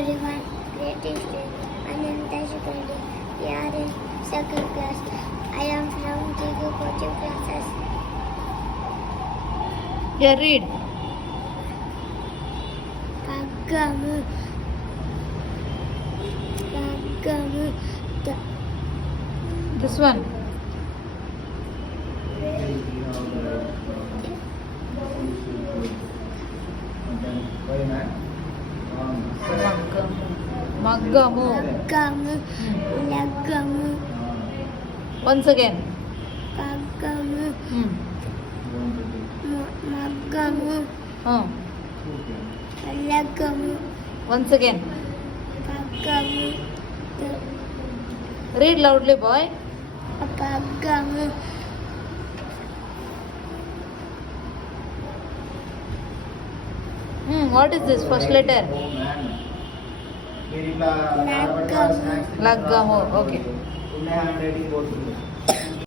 everyone. Greetings to you. My name is Tashikandi. We are in second class. I am from Jigu coaching classes. Yeah, read. Kaggamu. Kaggamu. This one. Maggamu. Kaggamu. Laggamu. Once again. Kaggamu. Hmm. Maggamu. Laggamu. Once again. Kaggamu. Read loudly, boy. Kaggamu. What is this first letter? Laggamu. Laggamu. Okay.